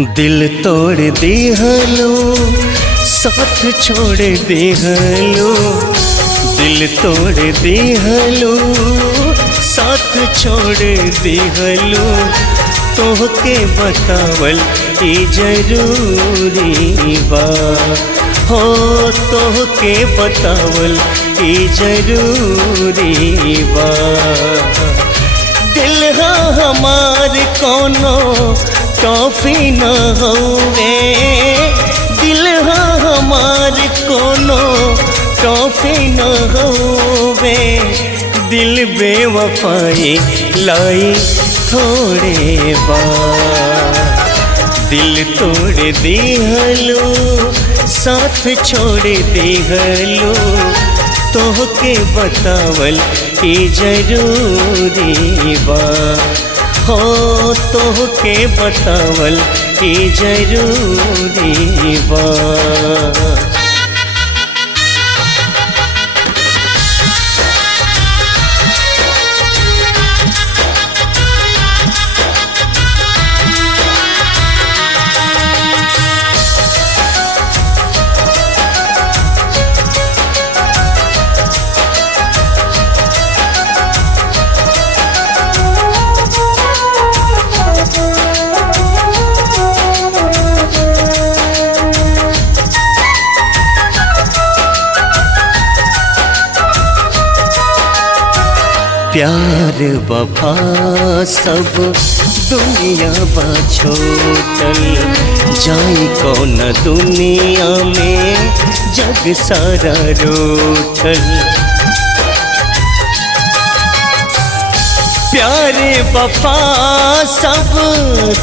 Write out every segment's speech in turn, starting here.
दिल तोड़ दिहलो साथ छोड़ दिहलो, दिल तोड़ दिहलो साथ छोड़ दिहलो, तोहके बतावल ई जरूरी बा, हो तोहके बतावल ई जरूरी बा। दिल हा हमार कोनो टॉफी न होवे, दिल हा हमार कोनो टॉफी न होवे, दिल बेवफाई लाई थोड़े बा। दिल तोड़ दिहलो साथ छोड़ दिहलो, तोहके बतावल ई जरूरी बा, हो तोहके बतावल ई जरूरी बा। प्यार वफा सब दुनिया बा छोटल, जाई कौन दुनिया में जग सारा रूठल। प्यार वफा सब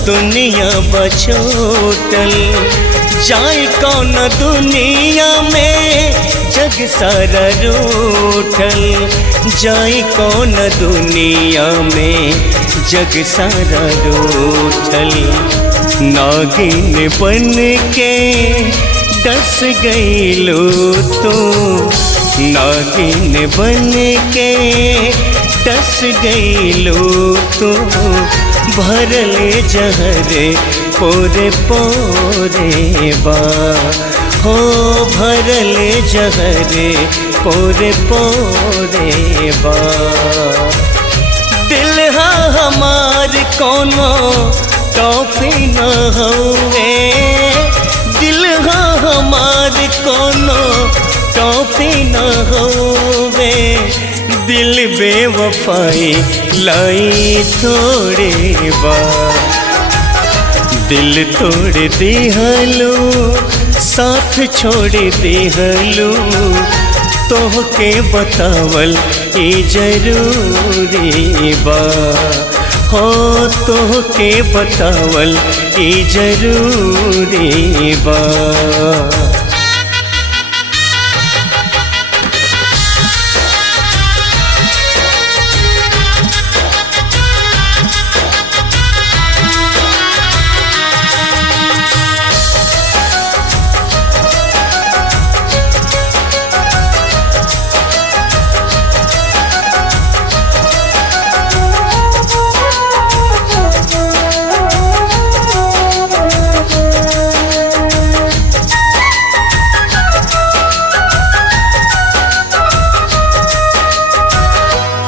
दुनिया बा छोटल, जाई कौन दुनिया में जग सारा रूठल, जाई कौन दुनिया में जग सारा रूठल। नागिन बन के डस गईलो तो, नागिन बन के डस गईलो तो, भरले जहरे पोरे पोरे बा, हो भरले जहरे पोरे पोरे बा। दिल हा हमार कोनो टॉफी न होवे, दिल हा हमार कोनो टॉफी न होवे, दिल बेवफाई लाई थोड़े बा। दिल तोड़ दिहलो साथ छोड़ दिहलो, तोहके बतावल ई जरूरी बा, हो तोहके बतावल ई जरूरी बा।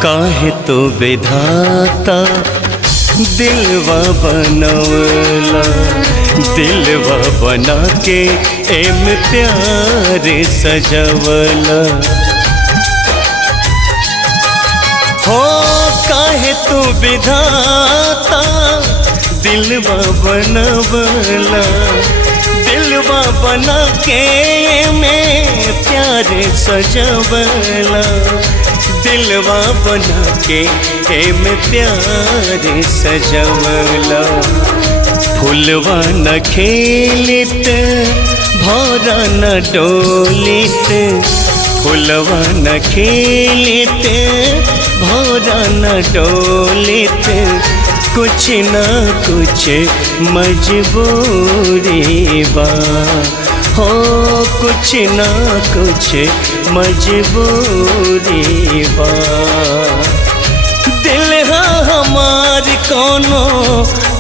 काहे तो विधाता दिलवा बनवला, दिलवा बना के एम प्यार सजवला, हो काहे तो विधाता दिलवा बनवला, दिलवा बना के में प्यार सजवला, दिलवा बना के में प्यार सजवला। फूलवा न खेलित भौरा न डोलित, फूलवा न खेलित भौरा न डोलित, कुछ न कुछ मजबूरी बा, हो कुछ न कुछ मजबूरी बा। दिल हा हमार कोनो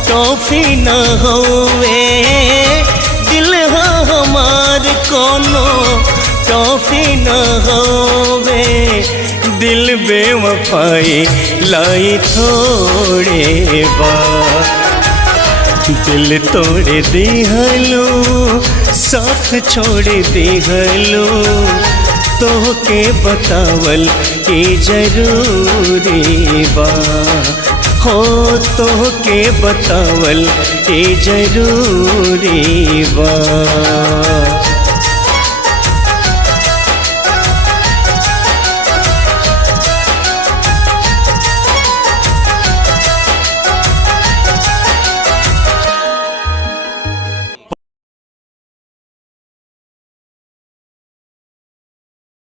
टॉफी न होवे, दिल हाँ हमार कोनो टॉफी न होवे, दिल बेवफाई लाई थोड़े बा। दिल तोड़ दिहलो साथ छोड़ दिहलो, तो के बतावल के जरूरी बा, हो तो के बतावल के जरूरी बा।